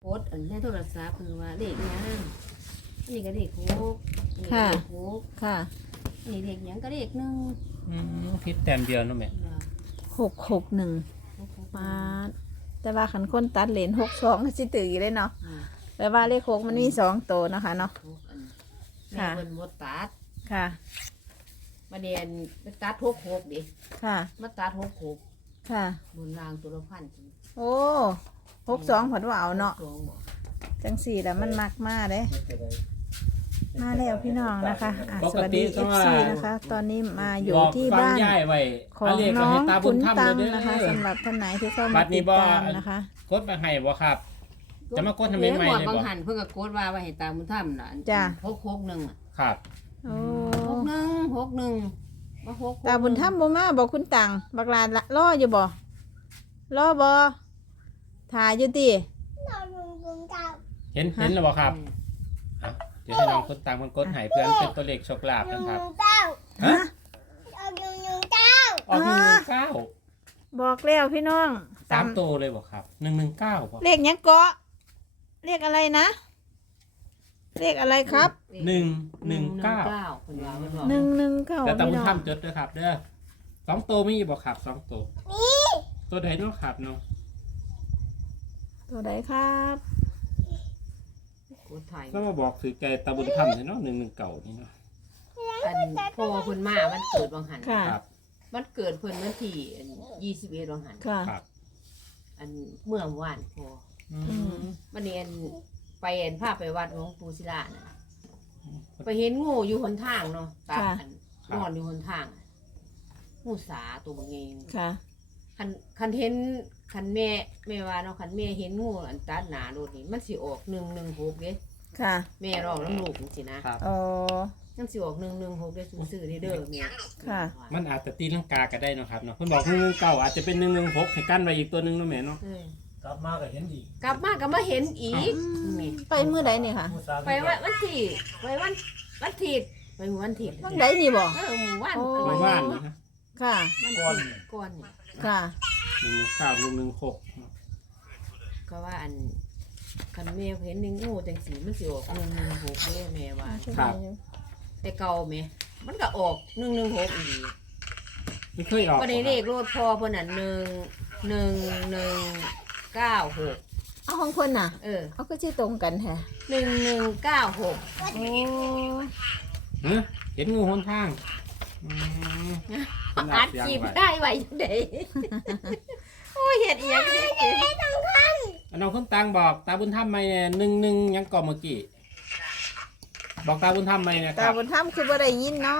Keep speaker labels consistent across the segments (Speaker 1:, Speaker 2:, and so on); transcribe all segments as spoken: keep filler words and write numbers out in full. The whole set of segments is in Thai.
Speaker 1: โพสต์อันในโทรศัพท์คือว่าเด็กยังอันนี้ก็เด็กโคกอันนี้ก็
Speaker 2: ค่ะ
Speaker 1: เด็กโคก
Speaker 2: ค่ะ
Speaker 1: อันนี้เด็กหยังก็เด็กหนึ่ง
Speaker 3: อืมพิษแต้มเดียวเนาะแม่
Speaker 1: ว่า
Speaker 2: หกหกหนึ่ง
Speaker 1: โคกโคก
Speaker 2: มาแต่ว่าขันคนตัดเหรียญหกสองสิตื่นเลยเนาะ
Speaker 1: อ่า
Speaker 2: แปลว่าเลขหกมันมีสองตัวนะคะเนาะ
Speaker 1: โคกอัน
Speaker 2: ค่ะ
Speaker 1: แม่เพิ่นบ่ตัด
Speaker 2: ค่ะ
Speaker 1: มาเรียนไปตัดหกหกดิ
Speaker 2: ค่ะ
Speaker 1: มาตัดหกหก
Speaker 2: ค่ะ
Speaker 1: บนรางตัวละพัน
Speaker 2: โอ้หกสองผัดว่าเอาเนาะ
Speaker 1: สองบ่
Speaker 2: จังสี่แล้วมันมากมากเลยมาแล้วพี่น้องนะคะอ่ะสวัสดีเอฟซีนะคะ ตอนนี้มาอยู่ที่บ้าน
Speaker 3: ฟังย่ายไว้
Speaker 2: ของ
Speaker 3: เาเลข
Speaker 2: น้
Speaker 3: มา
Speaker 2: อง
Speaker 3: ให้ตาบุ
Speaker 2: ขุ
Speaker 3: ญ
Speaker 2: น
Speaker 3: ธรรม
Speaker 2: ตัง
Speaker 3: เลย
Speaker 2: นะคะ
Speaker 3: เด้อ
Speaker 2: สำหรับท่านไหนที่เข้า
Speaker 3: บั
Speaker 2: มา
Speaker 3: ดนี้
Speaker 2: ติด
Speaker 3: บ่
Speaker 2: ตามนะคะ
Speaker 3: กดมาให้บ่ครับ จะมากดทำไม
Speaker 1: เลี้ยง
Speaker 3: ไม่
Speaker 1: หัว
Speaker 3: เลย
Speaker 1: บาง
Speaker 3: บ่
Speaker 1: หันเพิ่นก็โกดว่าไว้ให้ตาบุญธรรมน่ะ
Speaker 2: จ้ะ
Speaker 1: หกหกหนึ่งอะ
Speaker 3: ครับ
Speaker 2: โอ้
Speaker 1: หกหนึ่งหกหนึ่งมาหกหก
Speaker 2: ตาบุญถ้ำบ่มาบอกคุณตังบักลาละล่ออยู่บ่ล่อบ่ถ่ายอยู่ติ
Speaker 3: เห็นเห็นแล้วบ่ครับอ่ะเดี๋ยวให้น้องคนตามคนกดให้เพื่อนเป็นตัวเลขโชคลาภนะครับฮะออกหนึ่งหนึ่งเก้า
Speaker 2: บอกแล้วพี่น้อง
Speaker 3: สามตัวเลยบ่ครับหนึ่งหนึ่งเก้าบ่
Speaker 2: เลขหยังเกาะเลขอะไรนะเลขอะไรครับ
Speaker 3: หนึ่งหนึ่งเก้า
Speaker 1: เพิ่นว่าเพิ่นว่า
Speaker 2: หนึ่งหนึ่งเก้า
Speaker 3: แต่ตาบุ
Speaker 2: พี่
Speaker 3: ญ
Speaker 2: น้อ
Speaker 3: ธรรง มจดด้วยครับ เด้อสองตัวมีบ่ครับสองตัวนี่ตัวใดเนาะครับเนาะ
Speaker 2: ตัวใดครับ
Speaker 1: โกดถ่าย
Speaker 3: ก็มาบอกถือใจตาบุญธรรมเนาะหนึ่งหนึ่งเก้านี่เนาะ
Speaker 1: อันพ่อเพิ่นมาวันเกิดบางหัน
Speaker 2: ค่ะ
Speaker 3: ครับ
Speaker 1: วันเกิดเพิ่นวันที่อันยี่สิบเอ็ดบางหัน
Speaker 2: ค่ะ
Speaker 3: ครับ
Speaker 1: อันเมื่อวานพอ
Speaker 3: อื
Speaker 2: อื
Speaker 3: ม
Speaker 2: ม
Speaker 1: วันนี้อันไปอันพาไปวัดหลวงปู่ศิลาน่ะไปเห็นงูอยู่หนทางเนาะตาอันนอนอยู่หนทางงูสาตัวบางเอง
Speaker 2: ค่ะ
Speaker 1: คันคันเห็นคันแม่แม่ว่าเนาะคันแม่เห็นงูอันตัดหนารถนี่มันสิออกหนึ่งหนึ่งหกเด้
Speaker 2: ค่ะ
Speaker 1: แม่ร้องน้ำลูกจังซี่นะครับ
Speaker 2: อ๋อ
Speaker 1: จังสิออกหนึ่งหนึ่งหกเด้ซื่อๆนี่เด้อแม่
Speaker 2: ค่ะ
Speaker 3: มันอาจจะตีลังกาก็ได้เนาะครับเนาะเพิ่นบอกหนึ่งหนึ่งเก้าอาจจะเป็นหนึ่งหนึ่งหกให้กั้นไว้อีกตัวหนึงเนาะแม่เนาะ
Speaker 1: เออก
Speaker 4: ลับมาก็เห็นอีก
Speaker 1: กลับมาก็มาเห็นอีกนี่
Speaker 2: ไปเมื่อใดนี่ค่ะ
Speaker 4: ผู้สาว
Speaker 1: ไปวันวันที่ไปวันวันที่ไปวันที่
Speaker 2: วันใดนี่บ่
Speaker 1: เออหมู่วัน
Speaker 2: โอ้
Speaker 3: หมู่บ้านนะฮะ
Speaker 2: ค่ะ
Speaker 1: วันที่ก่อนนี่
Speaker 2: ค่ะ
Speaker 3: หนึ่งหนึ่งเก้าหนึ่งหนึ่งหก
Speaker 1: ก็ว่าอันคันแม่เห็นหนึ่งงูจังสีมันสิออกหนึ่งหนึ่งหกเด้แม่ว่า แต่เก่าแม่มันก็ออกหนึ่งหนึ่งหกอีก
Speaker 3: ไม่เคยออก
Speaker 1: ก็ได้เลขรถพอเพิ่นน่ะหนึ่งหนึ่งหนึ่งเก้าหก
Speaker 2: เอาของคนน่ะ
Speaker 1: เออ
Speaker 2: เอาก็ชื่อตรงกันแท้
Speaker 1: หนึ่งหนึ่งเก้าหก
Speaker 2: โอ้
Speaker 3: ฮะเห็นงูหนทางอืมเป็น
Speaker 1: อัด
Speaker 3: เสียง
Speaker 1: คลิป
Speaker 3: ไว้
Speaker 1: ได้ไว้จังไดโอ้ยเฮ็ดอีหยังเฮ็ดอีหยัง
Speaker 3: อันน้องคนตังบอกตาบุญธรรมไหมเนี่ยหนึ่งหนึ่งยังก่อเมื่อกี้บอกตาบุญธรรมไหมเนี่ยค
Speaker 2: ตา
Speaker 3: รับ
Speaker 2: บนถ้ำคือบ่ได้ยินเนาะ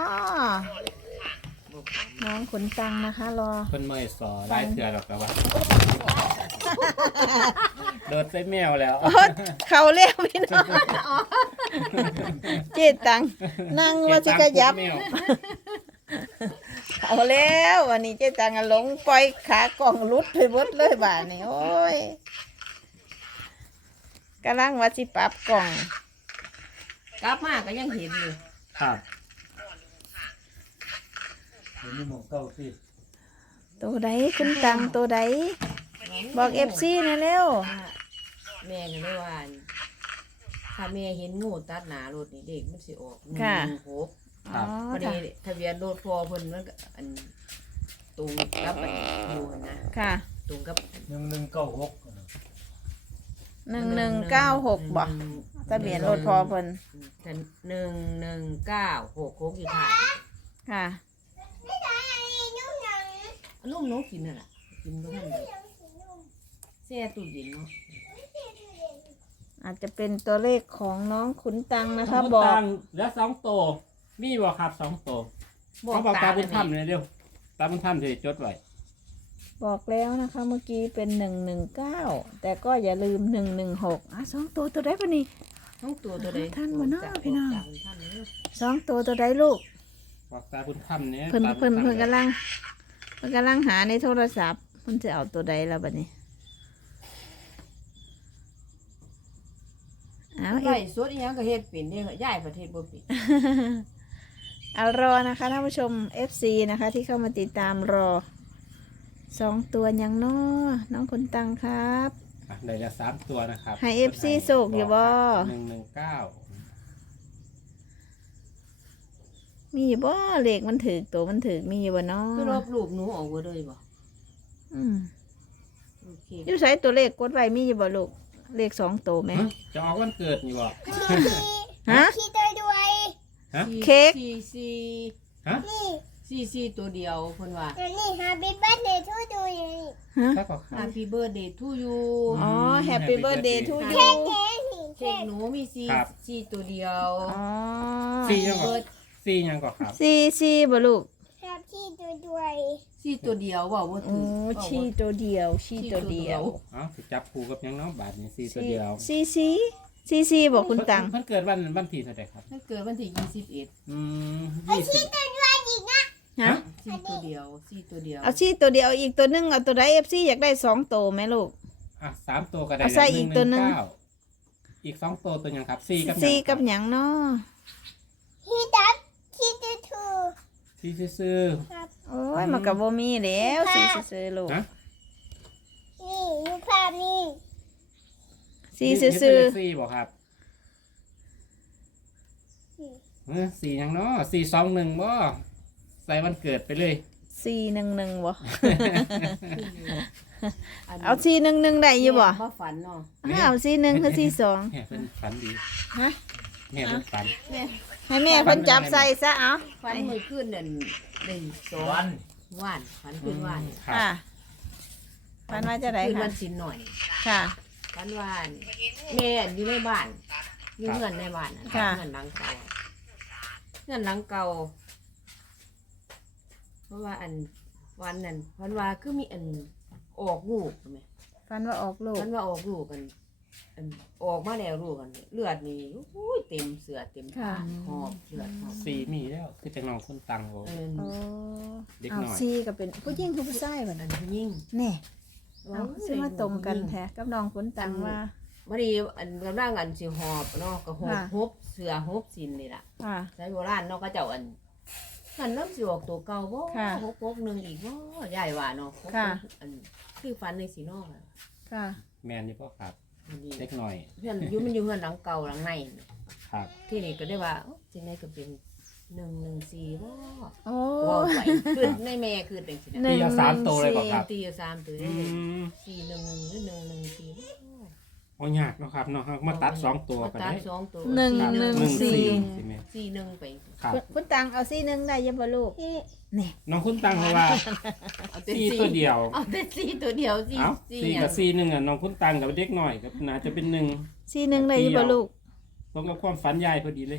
Speaker 2: น้องขนตังนะคะ รอ
Speaker 3: เพิ่นเมื่อยสอไล่เถื่อหรอกแต่ว่าโดดใส่แมวแล้ว
Speaker 2: เขาเรียกพี่น้องเจตังนั่งว่าสิกระยับ
Speaker 3: แมว
Speaker 2: เอาแล้ววันนี้เจตังอะหลงปล่อยขากล่องรุดไปหมดเลยบ่านี่โอ้ยกำลังว่าสิปรับกล่อง
Speaker 1: กลับมาก็ยังเห็นอยู่
Speaker 3: ครับ
Speaker 4: เดี๋ยวนี้หมองเก้าสิ
Speaker 2: ตัวใดคุณตังตัวใดบอกเอฟซีนะเร็ว
Speaker 1: แม่ก็เลยว่าถ้าแม่เห็นงูตัดหน้ารถนี่เด็กมันสิออกหนึ่ง
Speaker 2: ค่ะ
Speaker 1: หนึ่งหก
Speaker 2: อ๋อ
Speaker 1: พอ
Speaker 2: ค่ะ
Speaker 1: ดีทะเบียนรถพอเพิ่นมันก็อันตรงกับอันอยู่หั่นนะ
Speaker 2: ค่ะ
Speaker 1: ตรงกับ
Speaker 4: หนึ่งหนึ่งเก้าหก
Speaker 2: หนึ่งหนึ่งเก้าหกบ่ทะเบียนรถพอเพิ่น
Speaker 1: หนึ่งหนึ่งเก้าหกหกอยู่ถ่าย
Speaker 2: ค่ะ
Speaker 1: ลูกหนูกินนั่นแหละกินบ่ทันเลยแช่ตู้เย็นเนาะ
Speaker 2: อาจจะเป็นตัวเลขของน้องขุนตังนะคะ
Speaker 3: ตา
Speaker 2: บอก
Speaker 3: ตังแล้วสองตัวมีบ่ครับสองตัวเขาบอกตาบุญธรรมเนี่ยเร็วตาบุญธรรมจะจดไว้
Speaker 2: บอกแล้วนะคะ เมื่อกี้เป็นหนึ่งหนึ่งเก้าแต่ก็อย่าลืมหนึ่งหนึ่งหกอ่ะสองตัวตัวใดปะนี่
Speaker 1: ทั้งตัวตัวใด
Speaker 2: ท่านบ่เนาะพี่น้อง
Speaker 1: ท่านท่านเนาะ
Speaker 2: สองตัวตัวใดลูก
Speaker 3: บอกตาบุญธรรมเนี่ย
Speaker 2: เพิ่น
Speaker 3: ตาบุญ
Speaker 2: เพิ่น
Speaker 3: ธรรม
Speaker 2: เพิ่นกำลังเพิ่นกำลังหาในโทรศัพท์เพิ่นจะเอาตัวใดแล้วบัดนี้เอาเอ
Speaker 1: ไล่
Speaker 2: ฟ
Speaker 1: สดอีหยังก็เฮ็ดเป็นเด้ย้ายประเทศบ่เป็น
Speaker 2: เอารอนะคะท่านผู้ชม เอฟ ซี นะคะ ที่เข้ามาติดตามรอสองตัวยังน้อน้องขุนตังครับ
Speaker 3: คอ่ะได้แล้วสามตัวนะครับ
Speaker 2: ให้ เอฟ ซี โศกอยู่บ่
Speaker 3: หนึ่งหนึ่งเก้า
Speaker 2: มีอยู่บ่เลขมันถือตัวมันถือมีอยู่บ่เนาะ
Speaker 1: คือรอบรูปหนูออกบ่เลยบ่
Speaker 2: อืม
Speaker 1: โอเค
Speaker 2: อยู่ใส่ตัวเลขกดไว้มีอยู่บ่ลูกเลขสองตัวไหม
Speaker 3: ฮะจะออกวันเกิดนี่บ่
Speaker 2: ฮะ
Speaker 5: พี่ตัวด้วย
Speaker 3: ฮะ
Speaker 2: เค้ก
Speaker 1: สี่สี่
Speaker 3: ฮะ
Speaker 5: นี่
Speaker 1: สี่สี่ตัวเดียวเพิ่นว่า
Speaker 5: ตัวนี้ Happy Birthday to you นี่
Speaker 2: ฮะ
Speaker 3: ถ้าก็ครับ
Speaker 1: Happy birthday to you
Speaker 2: อ๋อ Happy birthday to
Speaker 5: เค้
Speaker 2: you
Speaker 5: กเค้กนี่
Speaker 1: เค้
Speaker 5: เค้
Speaker 1: ก
Speaker 5: ก
Speaker 1: หนูมีสี่
Speaker 3: ครับ
Speaker 1: สี่ตัวเดียว
Speaker 2: อ๋อ
Speaker 3: สี่ยังก่อนสี่ยังก่อนครับ
Speaker 2: ซีซีบ่ลูก
Speaker 5: Happy ตัวด้วย
Speaker 1: สี่ตัวเดียวเว้าบ่
Speaker 2: โอ้
Speaker 1: ถูก
Speaker 2: ชีตัวเดียวชีตัวเดียว
Speaker 3: เอ้าสิจับคู่กับยังเนาะบาทนี่สี่ตัวเดียว
Speaker 2: ซีซีซีซีบอกคุณตัง
Speaker 3: เพิ่นเกิดวันวันที่เท่าไหร่ครับ
Speaker 1: ถ้าเกิดวันที่ยี่สิบเอ็ด
Speaker 3: อืมยี่สิบ
Speaker 5: ตัวด้วยอีกนะ
Speaker 2: ฮะ
Speaker 1: สี่ตัวเดียวสี่ตัวเดียว
Speaker 2: เอาชีตัวเดียวอีกตัวหนึงเอาตัวใดเอฟซีอยากได้สองตัวไหมลูก
Speaker 3: อ่ะสามตัวก็ได้
Speaker 2: เอาใส่อีกตัวหนึ่ง
Speaker 3: เก้าอีกสองตัวตัวยังครับสี่กับ
Speaker 2: ซีกับ
Speaker 3: ห
Speaker 2: หยังเนาะ
Speaker 5: พี่ดับพี่ตัวทู
Speaker 3: สี่ซื่อ
Speaker 5: ครับ
Speaker 2: โอ้ยมันกับโบมีแล้วซีซื้อๆลูก
Speaker 3: ๆฮะ
Speaker 5: นี่ดูภาพนี่
Speaker 2: ซี
Speaker 3: นี่
Speaker 2: ซื้อ
Speaker 3: นี่เป็นเลขสี่บ่ครับเออสี่ยังเนาะสี่สองหนึ่งบ่ใส่วันเกิดไปเลย
Speaker 2: ๆซีหนึ่งหนึ่งบ่
Speaker 1: น
Speaker 2: เอาซีหนึ่งหนึ่งได้อยู่บ่
Speaker 1: แม่บ่ฝันเนาะ
Speaker 2: อ้าวซีหนึ่งคือซีสอง
Speaker 3: แม่เป็นฝันดี
Speaker 2: ฮะ
Speaker 3: แม่เป็นฝัน
Speaker 1: แม่
Speaker 2: ให้แม่เพิ่นจับใส่ซะเอา
Speaker 1: ฝันมื้อคืนนั่นได้สอง
Speaker 4: วัน
Speaker 1: ว่านฝันคืนว่าน
Speaker 3: ครับ
Speaker 2: ค่ะฟันว่าจะได้
Speaker 1: คืน
Speaker 2: ค่ะ
Speaker 1: วันสินหน่อย
Speaker 2: ค่ะ
Speaker 1: ฝันว่านแม่อยู่ในบ้านอยู่เงินในบ้านน่ะ
Speaker 2: ค่ะ
Speaker 1: เงินหลังเก่าเงินหลังเก่า เพราะว่าอันวันนั้นวันว่าคือมีอันออกลูกใช่ไหม
Speaker 2: ฟันว่าออกลูก
Speaker 1: วันว่าออกลูกกัน อันออกมาแล้วลูกกัน เลือดนี่อุ้ยเต็มเสือเต็มผ้าหอบเลือดหอบ
Speaker 3: สี่มีแล้วคือจังน้องคนตังโอ
Speaker 1: เอิน
Speaker 2: โอ้
Speaker 3: เด็ก
Speaker 2: เอา
Speaker 3: น้อย
Speaker 2: ซีก็เป็นผู้หญิงคือผู้ชายบัด
Speaker 1: อั
Speaker 2: นั้น
Speaker 1: นผู้ยิ่ง
Speaker 2: แน่เอาซึ่งมาตรงกันแท้กับน้องฝนตังว่า
Speaker 1: วันนี้อันกำลังอันสิหอบเนาะก็หอบ
Speaker 2: ค่ะ
Speaker 1: หบเสือหบสินนี่ล่ะ
Speaker 2: ค่ะ
Speaker 1: ใช้โบราณเนาะก็เจ้าอันนั่นน้ำสิออกตัวเก่าบ่
Speaker 2: ค่ะ
Speaker 1: หกหกหนึ่งอีกบ่ใหญ่ว่าเนาะหก
Speaker 2: ค่ะ
Speaker 1: หกอันคือฟันในสีนอกอะ
Speaker 2: ค่ะ
Speaker 3: แม่นี่พ่อครับ
Speaker 1: อันนี้
Speaker 3: เด็กหน่อย
Speaker 1: เพื่อนอยู่มันอยู่เพื่อนหลังเก่าหลังใน
Speaker 3: ครับ
Speaker 1: ที่นี่ก็ได้ว่าเอ้าจังไดก็เป็นหนึ่งหนึ่งสี่บ่
Speaker 2: โอ้
Speaker 1: บ่ไหวคือในแม่คือจังซี่
Speaker 2: หนึ่
Speaker 3: ตี
Speaker 1: นะ
Speaker 3: เอาสามตัวเลยบอกครับ
Speaker 1: ตีอยู่สามตัว
Speaker 3: อื
Speaker 1: ได้เลย
Speaker 3: ม
Speaker 1: สี่หนึ่งหนึ่งหรือหนึ่งหนึ่งสี่บ่
Speaker 3: โอ้ยากเนาะครับเนาะมาตัดสองตัว
Speaker 1: มา
Speaker 3: กัน
Speaker 1: ตัด
Speaker 3: ได้
Speaker 1: สองตัว
Speaker 2: หนึ่ง
Speaker 1: สี่
Speaker 2: หนึ่ง
Speaker 3: หนึ่ง
Speaker 2: สี่
Speaker 3: สี่ใช่ไหม
Speaker 1: สี่หนึ่งไป
Speaker 3: ครับ
Speaker 2: คุณคุณตังเอาซีหนึ่งได้ยังบ่ลูก
Speaker 5: พี่
Speaker 2: นี่
Speaker 3: น้องคุณตังเพราะว่า
Speaker 1: เอาแต่
Speaker 3: สี่
Speaker 1: สี่
Speaker 3: ตัวเดียว
Speaker 1: เอาแต่สี่ตัวเดียวสี่
Speaker 3: เอ้า
Speaker 1: สี่
Speaker 3: สี่
Speaker 1: หยั
Speaker 3: กับ
Speaker 1: ง
Speaker 3: สี่หนึ่งอ่ะน้องคุณตังกับเด็กหน่อยกับน่าจะเป็นหนึ่ง
Speaker 2: ซีหนึ่งได้ยังบ่ลูก
Speaker 3: ตรงกับความฝันยายพอดีเลย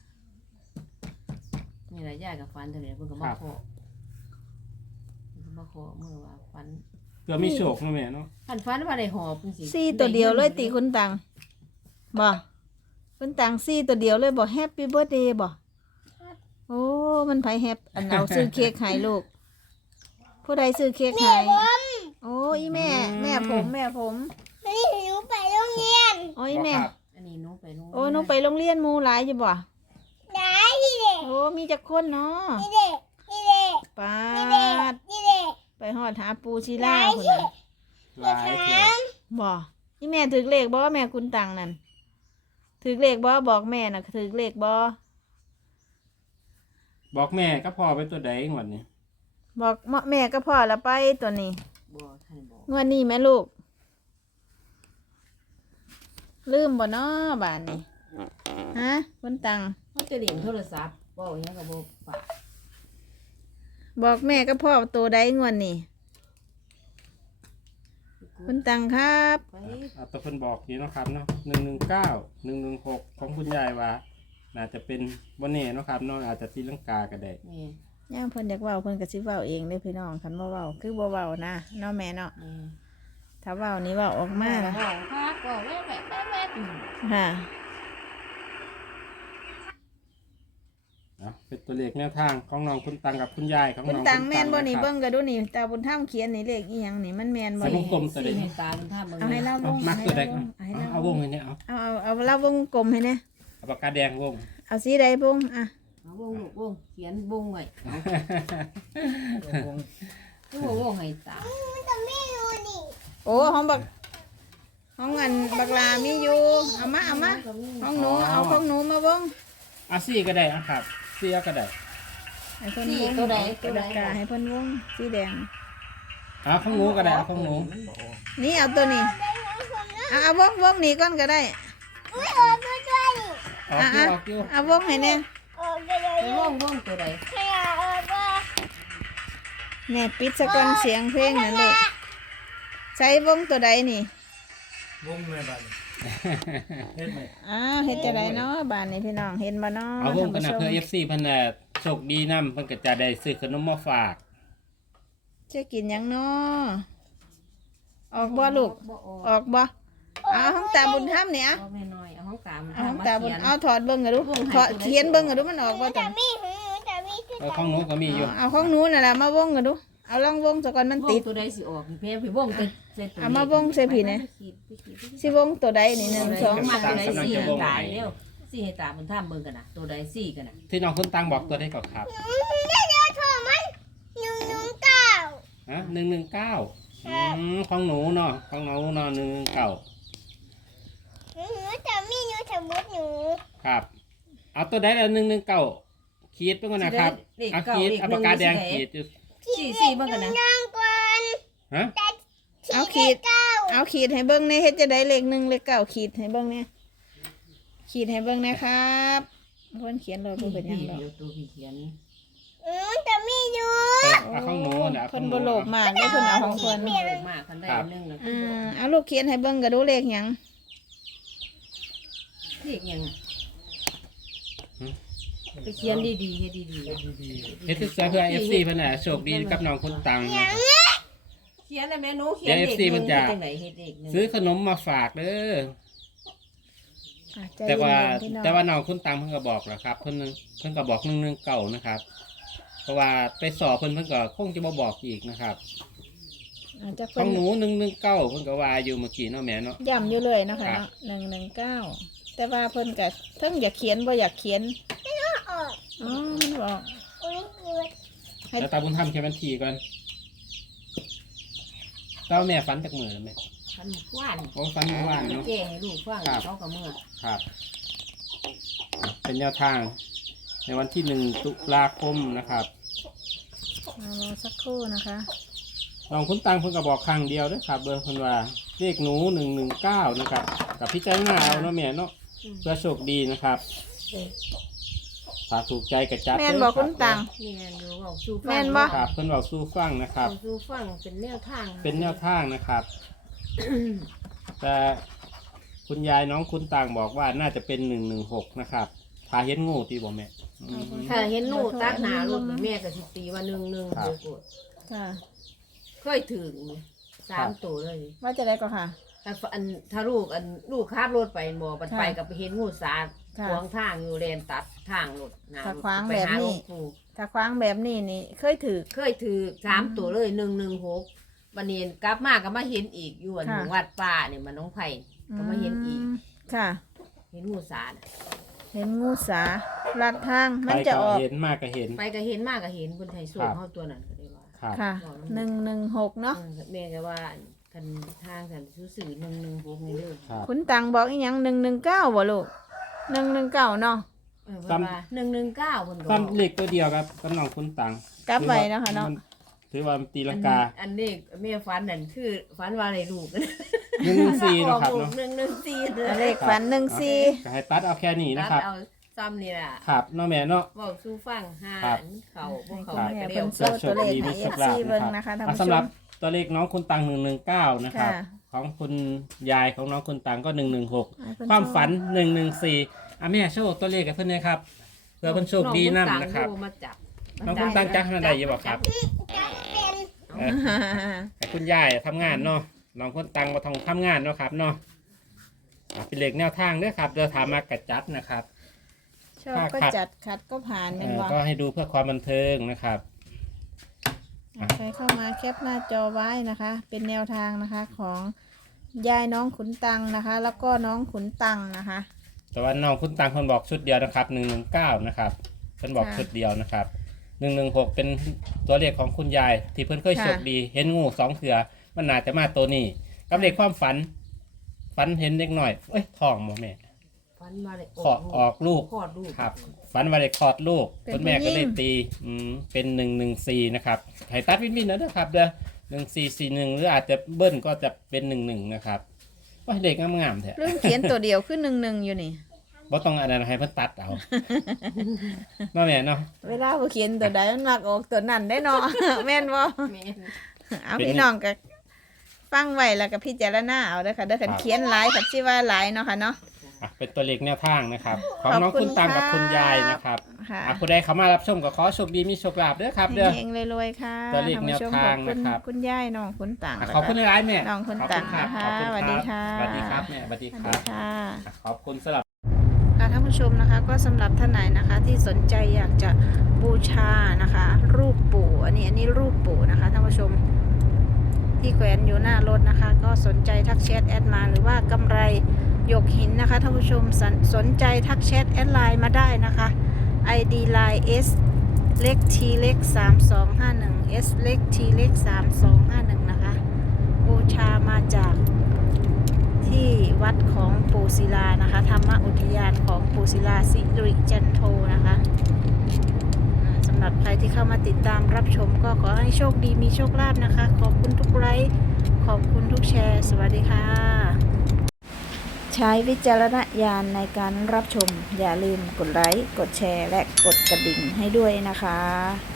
Speaker 1: นี่แหละยายกับฟันเท่านี้เพิ่นก็มา
Speaker 3: ครับ
Speaker 1: ขอเพิ่นก็มาขอเมื่อว่าฟัน
Speaker 3: เพื่อมีโชคเนาะแม่เนาะ
Speaker 1: ฟันฟันว่าได้หอบจังซี่
Speaker 2: ซีตัวเดียวเลยตีคุณตังบ่คุณตังซีตัวเดียวเลยบ่แฮปปี้เบิร์ธเดย์บ่โอ้มันไผแฮปอันเอาซื้อเค้กให้ลูก ผู้ใดซื้อเค้กให้โอ้ยแม่ แม่ผมแม่ผม
Speaker 5: วันนี้หนูไปโรงเรียน
Speaker 2: โอ้ยแม่
Speaker 3: ครับ
Speaker 1: อันนี้หนูไปโรงเรีย
Speaker 2: โอ้หนูไปโรงเรียนหมู่หลายอยู่บ่
Speaker 5: ได้ที่เด็ก
Speaker 2: โอ้มีจักคนเนาะ
Speaker 5: ที่เด็กที่เด็ก
Speaker 2: ปา
Speaker 5: ที่เด็ก
Speaker 2: ด
Speaker 5: ที่เด็ก
Speaker 2: ไปฮอดหาปูชีล่าพุ่นน่ะ
Speaker 3: หลายเที่ยว
Speaker 2: บ่อีแม่ถือเลขบ่แม่คุณตังนั่นถือเลขบ่บอกแม่น่ะถือเลขบ่
Speaker 3: บอกแม่ก็พอไปตัวใดงวดนี้
Speaker 2: บอกแม่ก็พอละไปตัวนี้
Speaker 1: บ่ท่านบอก
Speaker 2: งวดนี้แม่ลูก ลืมบ่เนาะบ้านนี้ฮะคุณตัง
Speaker 1: เขาจะเล่นโทรศัพท์เว้าหยังก็บ่ฝาก
Speaker 2: บอกแม่ก็พ่อตัวใดงวดนี้คุณตังครับ
Speaker 1: ไป
Speaker 3: เอาตัวเพิ่นบอกอยู่เนาะครับเนาะหนึ่งหนึ่งเก้าหนึ่งหนึ่งหกของคุณยายว่าน่าจะเป็นวันนี้เนาะครับเนาะอาจจะตีลังกาก็ได้
Speaker 1: นี่
Speaker 2: ย่างเพิ่นอยากเว้าเพิ่นก็สิเว้าเองเด้อพี่น้องคันบ่เว้าคือบ่เว้านะเนาะแม่เนาะ
Speaker 1: นี่
Speaker 2: ถ้าเว้านี่เว้าออกมานะ
Speaker 1: เว้าคักเว้าแว่แว่แว่แว่อืม
Speaker 2: ค่ะ
Speaker 3: เนาะเป็นตัวเลขแนวทางของน้องคุณตังกับคุณยายของน้อง
Speaker 2: คุณตังแม่นบ่นี่
Speaker 3: ะครับ
Speaker 2: เบิ่งก็ดูนี่ตาบุญธรรมเขียนนี่เลขอีหยังนี่มันแม่นบ่
Speaker 3: ใส่ว
Speaker 2: นี่
Speaker 3: งกลมตัวใด
Speaker 1: สี่ให้ตามันท่ามึง
Speaker 2: เอาให้เล่า
Speaker 3: เอา
Speaker 2: วง
Speaker 3: มัก
Speaker 2: ให้
Speaker 3: ตัวใด
Speaker 2: เล่า
Speaker 3: ก่อน
Speaker 2: วงให้
Speaker 3: เอา
Speaker 2: เล่า
Speaker 3: เอาวงให้เนี่ยเอา
Speaker 2: เอาเอาเอาเล่าวงกลมให้แน่
Speaker 3: เอาปากกาแดงวง
Speaker 2: เอาสีใดพงอ่ะ
Speaker 1: เอาวงลูกวงเขียนวงไว้
Speaker 4: วง
Speaker 1: คือว่าวงให้ตา
Speaker 5: มันจะไม่รู้นี่
Speaker 2: โอ้ของบักห้องอันบักลามีอยู่เอามาเอามาห้องหนูเอาของหนูมาเบิ่ง
Speaker 3: อ่ะสี่ก็ได้อ่ะครับสี่ก็ได้
Speaker 2: ให้เพิ่นวงตัวใดตัวใดกาให้เพิ่นวงสีแดง
Speaker 3: อ่ะของหนูก็ได้อ่ะของหนู
Speaker 1: มันบ่ออก
Speaker 2: นี่เอาตัวนี้เอาเอาวงวงนี้ก่อนก็ได้
Speaker 5: อุ้ยออกด้วยด้วย
Speaker 3: ออกอยู่ออกอยู่
Speaker 2: เอาวงให้เนี่ย
Speaker 5: ออกด้วยด้วย
Speaker 1: ไปว่องว่องตัวใด
Speaker 5: ขยะออกด้วย
Speaker 2: แน่ปิดสะก่อนเสียงเพลงนั่นลูกใช้วงตัวใดนี่
Speaker 4: วงเลยบัดนี้เฮ็ดไหม
Speaker 2: อ้าวเฮ็ดจะไดเนาะบ้านนี้พี่น้องเห็นบ่เนาะ
Speaker 3: เอาวงกันนะ
Speaker 2: ท่า
Speaker 3: เพื่อ
Speaker 2: ผู้ช
Speaker 3: เอ
Speaker 2: ม
Speaker 3: ฟซีเพิ่นน่ะโชคดีนำเพิ่นก็จะได้ซื้อขนมมาฝาก
Speaker 2: จะกินหยังเนาะออกบ่ลูก
Speaker 1: บ่ออก
Speaker 2: ออกบ่เอาห้องตาบุญธรรมเนี่ย
Speaker 1: เอาแม่น้อยเอาห้องตาม
Speaker 2: เอาห้องตาบุญ
Speaker 1: เขียน
Speaker 2: เอาถอดเบิ่งกันดูถอดเขียนเบิ่งกันดูมันออกบ่
Speaker 5: จะ
Speaker 2: จ้ะ
Speaker 5: มีหือจะมีคือ
Speaker 3: เอาของหนูก็มีอยู่
Speaker 2: เอาของหนูน่ะล่ะมาวงกันดูเอาลองวงซะก่อนมัน
Speaker 1: ว่อ
Speaker 2: ติ
Speaker 1: ง
Speaker 2: ด
Speaker 1: ตัวใดสิออกเพียงไปว่องตัวใส่ตัว
Speaker 2: เอามาว่องใส่ผีเนี่ย สิวงตัวใดนี่หนึ่งสอง
Speaker 1: มาตัวใดสี่ให้ตายเร็วสี่ให้ตามันท่ามเบิ่งกันนะตัวใดสี่กันนะ
Speaker 3: ที่น้องคุณตังบอกตัวได้ก่อนครับ
Speaker 5: เดี๋ยวเดี๋ยวโทรมันหนึ่งหนึ่งเก้า
Speaker 3: ฮะหนึ่งหนึ่งเก้าอืมของหนูเนาะของหนูเนาะหนึ่งเก้า
Speaker 5: หนูจะมีหนูจะมุดหนู
Speaker 3: ครับ เอาตัวใดแล้วหนึ่งหนึ่งเก้าขีดไปก่อนนะครับ
Speaker 1: เด็ก
Speaker 3: เอา
Speaker 1: เก่า
Speaker 3: ขีด
Speaker 1: เด็ก
Speaker 3: เอา
Speaker 1: ห
Speaker 3: ปา
Speaker 1: นึ่
Speaker 3: ก
Speaker 1: ง
Speaker 3: กาแดง
Speaker 1: สี่
Speaker 3: ขีดอยู่
Speaker 1: สี่สี่เบิ่งกันนะ
Speaker 5: นั่งก่อน
Speaker 3: ฮะ
Speaker 2: เอาขีด
Speaker 5: เก้า
Speaker 2: เอาขีดให้เบิ่งในเฮ็ดจะได้เลขหนึ่งเลขเก้าขีดให้เบิ่งเนี่ยขีดให้เบิ่งนะครับเพิ่นเขียนเลย
Speaker 1: พี่
Speaker 2: เพิ่นเป็นหยังดอก
Speaker 1: เดี๋ยวตัวพี่เขียน
Speaker 5: หนูจะมีอยู่
Speaker 3: เออเอาของหนูเนี่ยเอาข
Speaker 2: เพิ่
Speaker 3: อง
Speaker 2: น
Speaker 3: ห
Speaker 2: บ่
Speaker 3: นู
Speaker 2: โลภมากเด้อเพิ่นเอาของเพิ่น
Speaker 1: โลภมากคันได้อันหนึงนะ
Speaker 2: อ่าเอาลูกเขียนให้เบิ่งก็ดูเลขหยัง
Speaker 1: เลขยังอะไปเขียนดีๆเฮ็ดดีๆ
Speaker 3: เฮ็ดศึกษาเพื่อเอฟซีเพิ่นน่ะโชคดีกับน้องคุณตังนะครับ
Speaker 1: เขียนอะไรแม่หนูเขียน
Speaker 3: เดี๋ยว
Speaker 1: เด็ก
Speaker 3: เอฟซี
Speaker 1: ห
Speaker 3: มั
Speaker 1: นึ่
Speaker 3: น
Speaker 1: ง
Speaker 3: จะ
Speaker 1: จังไหนเฮ็ดเด็กหนึ่ง
Speaker 3: ซื้อขนมมาฝากเด้อ
Speaker 2: อ่ะใจ
Speaker 3: แต่ว่า
Speaker 2: เย็นๆพี่น้อง
Speaker 3: แต่ว่าน้องคุณตังเพิ่นก็บอกแหละครับเพิ่นเพิ่นก็บอกหนึ่งหนึ่งเก้านะครับ เพราะว่าไปสอบเพิ่นเพิ่นก็คงจะบ่บอกอีกนะครับ
Speaker 2: อาจจะ
Speaker 3: ข
Speaker 2: เพิ่
Speaker 3: อน งหนูหนึ่งหนึ่งเก้าเพิ่นก็ว่าอยู่เมื่อกี้เนาะแม่เนาะ
Speaker 2: ย้ำอยู่เลยเนาะค่ะ
Speaker 3: ครับ
Speaker 2: เนาะหนึ่งหนึ่งเก้าแต่ว่าเพิ่นก็เทั้งอยากเขียนบ่อยากเขียน
Speaker 5: ออก
Speaker 2: อ๋อมันบอก
Speaker 5: อุ้ยหนู
Speaker 2: ให้
Speaker 3: แล้วตาบุญธรรมแค่บัญชีก่อนเต้าแม่ฝันจากมือแล้วแม่
Speaker 1: พันกว้าน
Speaker 3: โอ้ฝันเมื่อวานเนาะ
Speaker 1: แก้ให้ลูกฟัง
Speaker 3: ครับ
Speaker 1: เขากับเมื่อ
Speaker 3: ครับ เป็นแนวทาง ในวันที่หนึ่งตุลาคมนะครับ
Speaker 2: เอารอสักครู่นะคะ
Speaker 3: น้องคุณตังเพิ่นก็บอกครั้งเดียวเด้อครับ เบอร์เพิ่นว่าเลขหนูหนึ่งหนึ่งเก้านะครับกับพี่ใจหน้าเอาเนาะแม่เนาะเพื่อโชคดีนะครับถ้าถูกใจกระจัด
Speaker 2: แม่นบอกคุณตัง
Speaker 1: แม่นอยู่เว้าสู่ฟัง
Speaker 2: แม่นบ่
Speaker 3: ครับเพิ่นบอกสู้ฟังนะครับ
Speaker 1: เว้าสู่ฟังเป็นแนวทาง
Speaker 3: เป็นแนวทางนะครับ แต่คุณยายน้องคุณตังบอกว่าน่าจะเป็นหนึ่งหนึ่งหกนะครับถ้าเห็นงูตีบอกแม่อืม
Speaker 1: ถ้าเห็นหนูตัดหนารถแม่ก็สิตีว่าหนึ่งหนึ่ง
Speaker 3: ครับ
Speaker 1: เดียวกด
Speaker 2: ค่ะ
Speaker 1: เคยถึงสามตัวเลย
Speaker 2: ว่าจะได้ก็ค่ะ
Speaker 1: ถ้าอันถ้าลูกอันลูกขับรถไปบ่บัด
Speaker 2: ค่ะ
Speaker 1: ไปกับไปเห็นงูสาด
Speaker 2: ค่ะ
Speaker 1: ขวางทางอยู่เลนตัดทางรถหน้
Speaker 2: ถ้าร
Speaker 1: ถ
Speaker 2: ขวาง
Speaker 1: ไป
Speaker 2: แบบ
Speaker 1: หา
Speaker 2: นี้
Speaker 1: หลวงปู่
Speaker 2: ถ้าคว้างแบบนี้นี่เคยถือ
Speaker 1: เคยถือสามตัวเลยหนึ่งหนึ่งหกวันนี้กลับมาก็มาเห็นอีกอยู่อัน
Speaker 2: ค่ะ
Speaker 1: วัดป่าเนี่ยมันน้องไผ่ก็มาเห็นอีก
Speaker 2: มค่ะ
Speaker 1: เห็นงูสาด
Speaker 2: เห็นงูสาลัดทาง
Speaker 3: ไป
Speaker 2: มันจะ
Speaker 3: ก็
Speaker 2: ออก
Speaker 3: เห็นมากก็เห็น
Speaker 1: ไปก็เห็นมากก็เห็นบนไทยสู
Speaker 3: ครั
Speaker 1: ง
Speaker 3: บ
Speaker 1: เข้าตัวนั้นก็ได้ว่า
Speaker 3: ครับ
Speaker 2: ค่ะหนึ่งหนึ่งหกเนาะ
Speaker 1: เออแม่ก็ว่าคันทางสันซื้อสื่อหนึ่งหนึ่งหกนี่เด้อ
Speaker 3: ครับ
Speaker 2: คุณตังบอกอีหยังหนึ่งหนึ่งเก้าบ่ลูกหนึ่งหนึ่งเก้าเนาะ
Speaker 1: เออเพิ่นว่าหนึ่งหนึ่งเก้าคนก็
Speaker 3: ซ้ำเลขตัวเดียวครับกับน้องคุณตัง
Speaker 2: กลับไว้เนาะค่ะเนาะ
Speaker 3: ถือว่ามันตีลัง
Speaker 1: อั
Speaker 3: กา
Speaker 1: นอันนี้แม่ฟันนั่นคือฟันว่าอะไรลูก
Speaker 3: หนึ่งหนึ่งสี่เนาะครับ
Speaker 1: ลูก
Speaker 3: เนาะ
Speaker 1: หนึ่งหนึ่งสี่เลย
Speaker 2: เลขฝันหนึ่งสี่
Speaker 3: ก็ให้ตัดเอาแค่นี้นะครับ
Speaker 1: เอาซ้ำนี่แหละ
Speaker 3: ครับเนาะแม่เนาะ
Speaker 1: บอกสู้ฟังหา
Speaker 3: ครับ
Speaker 1: อันเขาพวกเขา
Speaker 3: ครับ
Speaker 1: ไป
Speaker 2: เนี่ย
Speaker 1: เดี
Speaker 2: เพิ่
Speaker 1: ยวน
Speaker 2: โซ่ตัวเลขให้เอฟซีเบิ่งนะคะท่าน
Speaker 3: อ่ะ
Speaker 2: ผู้ช
Speaker 3: สำหรั
Speaker 2: ม
Speaker 3: บตัวเลขน้องคุณตังหนึ่งหนึ่งเก้านะครับ
Speaker 2: ค่ะ
Speaker 3: ของคุณยายของน้องคุณตังก็หนึ่งหนึ่งหก
Speaker 2: ให้เพิ่น
Speaker 3: ความ
Speaker 2: โช
Speaker 3: ฝันหนึ่งหนึ่งสี่อ่ะแม่โชว์ตัวเลขกับเพื่อนเลยครับเพื่อเพื่อนโชคดีนั่นนะครับ
Speaker 1: องณตังโทมาจับ
Speaker 3: น้องคุณตังจักขนาดใดอยู่บอกครับ
Speaker 5: เป็น
Speaker 3: เออให้คุณยายทำงานเนาะน้องคุณตังมาทำทำงานเนาะครับเนาะอ่ะเป็นเลขแนวทางเด้อครับเราถามมากระจัดนะครับ
Speaker 2: ชอบก็
Speaker 3: ขัด
Speaker 2: จัดขัดก็ผ่าน
Speaker 3: เอ
Speaker 2: เป็น
Speaker 3: อ
Speaker 2: ว่า
Speaker 3: ก็ให้ดูเพื่อความบันเทิงนะครับ
Speaker 2: ใครเข้ามาแคปหน้าจอไว้นะคะ เป็นแนวทางนะคะของยายน้องขุนตังนะคะ แล้วก็น้องขุนตังนะคะ
Speaker 3: แต่ว่าน้องคุณตังคนบอกชุดเดียวนะครับหนึ่งหนึ่งเก้านะครับเพิ่นบอก
Speaker 2: ค่ะ
Speaker 3: ชุดเดียวนะครับหนึ่งหนึ่งหกเป็นตัวเลขของคุณยาย ที่เพิ่นเคย
Speaker 2: ค่ะ
Speaker 3: โชคดี เห็นงูสองเถือมันน่าจะมาตัวนี้กับเลขความฝันฝันเห็นเด็กหน่อยเอ้ยท้องบ่แม่
Speaker 1: ฟันมาเลย
Speaker 3: ขอออกลูก
Speaker 1: คลอดลูก
Speaker 3: ครับฝันว่าได้คลอดลูกคุณแม่ก็เลยตีอืมเป็นหนึ่งหนึ่งสี่นะครับให้ตัดวินวินนะเด้อครับเด้อหนึ่งสี่สี่หนึ่งหรืออาจจะเบิ้ลก็จะเป็นหนึ่งหนึ่งนะครับว่าเด็กงามๆแท้
Speaker 2: เรื่องเขียนตัวเดียวคือหนึ่งหนึ่งอยู่นี่
Speaker 3: บ่ต้องอะไรให้เพิ่นตัดเอา เนาะแม่เนาะ
Speaker 2: เวลาผู้เขียนตัวใดมันมักออกตัวนั้นได้เนาะ แม่นบ่
Speaker 1: แม่น
Speaker 2: เอาพี่น้องก็ฟังไว้แล้วก็พิจารณาเอาเด้อค่ะเด้อคันเขียนหลายคันสิว่าหลายเนาะค่ะเนาะ
Speaker 3: อ่ะเป็นตัวเลขแนวทางนะครับ ของ
Speaker 2: ขอบ
Speaker 3: น้อง
Speaker 2: คุณ
Speaker 3: คุณตังกับ
Speaker 2: ครับ
Speaker 3: คุณยายนะครับ
Speaker 2: ค่ะ
Speaker 3: อ่ะผู้ใดเข้ามารับชมก็ขอโชคดีมีโชคลาภเด้อครับเด้อ
Speaker 2: เฮงๆรวยๆค่ะ
Speaker 3: ตัวเลขแนวทาง
Speaker 2: ท่ผู้ชมขอบคุณ
Speaker 3: นะครับ
Speaker 2: คุณยายน้องคุณต่าง
Speaker 3: อ่ะขอบคุณหลายๆแม่
Speaker 2: น้องคุณ
Speaker 3: ขอบ
Speaker 2: ต่าง
Speaker 3: รับ
Speaker 2: นะคะ
Speaker 3: ขอบณ
Speaker 2: สวัสดีค่ะ
Speaker 3: สวัสดีครับแม่สวัสดี
Speaker 2: สวัส
Speaker 3: ค
Speaker 2: ดี
Speaker 3: รับ
Speaker 2: ค่ะ
Speaker 3: อ่ะขอบคุณสำหรับ
Speaker 2: ค่ะท่านผู้ชมนะคะก็สำหรับท่านไหนนะคะที่สนใจอยากจะบูชานะคะ รูปปู่อันนี้อันนี้รูปปู่นะคะท่านผู้ชมที่แขวนอยู่หน้ารถนะคะ ก็สนใจทักแชทแอดมาหรือว่ากำไรหยกหินนะคะท่านผู้ชมสนสนใจทักแชทแอดไลน์มาได้นะคะ ไอ ดี ไลน์ S เล็ก T เล็กสามสองห้าหนึ่ง S เล็ก T เล็กสามสองห้าหนึ่งนะคะบูชามาจากที่วัดของปู่ศิลานะคะธรรมอุทยานของปู่ศิลาสิริจันโทนะคะอ่าสำหรับใครที่เข้ามาติดตามรับชมก็ขอให้โชคดีมีโชคลาภนะคะ ขอบคุณทุกไลค์ขอบคุณทุกแชร์ สวัสดีค่ะ ใช้วิจารณญาณในการรับชมอย่าลืมกดไลค์กดแชร์และกดกระดิ่งให้ด้วยนะคะ